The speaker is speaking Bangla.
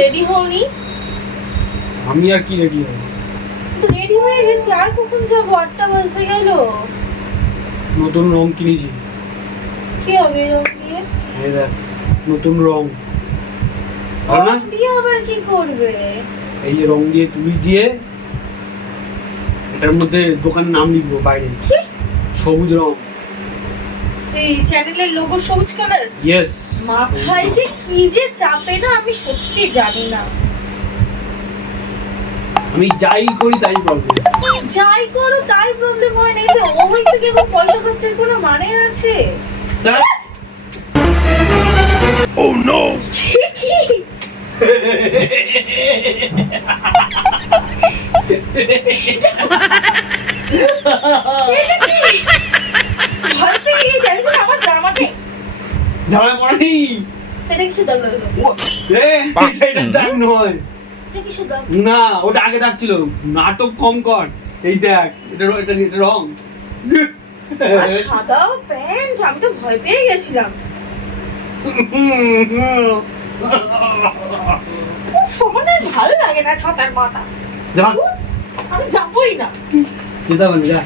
রেডি হওনি? আমি আর কি রেডি হব? রেডি হয়ে গেছি, আর কখন যাবো? 8টা বাজতে গেল। নতুন রং কিনেছি। কি হবে রং দিয়ে? এই দেখ নতুন রং। ভালো না? রং দিয়ে আবার কি করবে? এই যে রং দিয়ে তুলি দিয়ে এটার মধ্যে দোকানের নাম লিখবো বাইরে। কি? সবুজ রং। এই চ্যানেলের লোগো সবুজ কালার? ইয়েস। মাথায় যে কি যে চাপে না, আমি সত্যি জানি না। আমি যাই করি তাই প্রবলেম। যাই করো তাই প্রবলেম হয় না। এতে ওই থেকে এখন পয়সা খরচের কোনো মানে আছে? ও নো। কি? ভয় পেয়ে গেছি আমি, তো আমার জামাতে ঝামেলা পড়ে নেই। এটা কিছু দাগ লাগলো। এটা দাগ নয়। এটা কিছু দাগ। না ওটা আগে দাগ ছিল। নাটক কম কর। এই দেখ এটা রং। আর সাদা প্যান্ট, আমি তো ভয় পেয়ে গেছিলাম। সমান আর ভালো লাগে না ছাতার মাথা। যা আমি যাবোই না। যেতে হবে না, যা।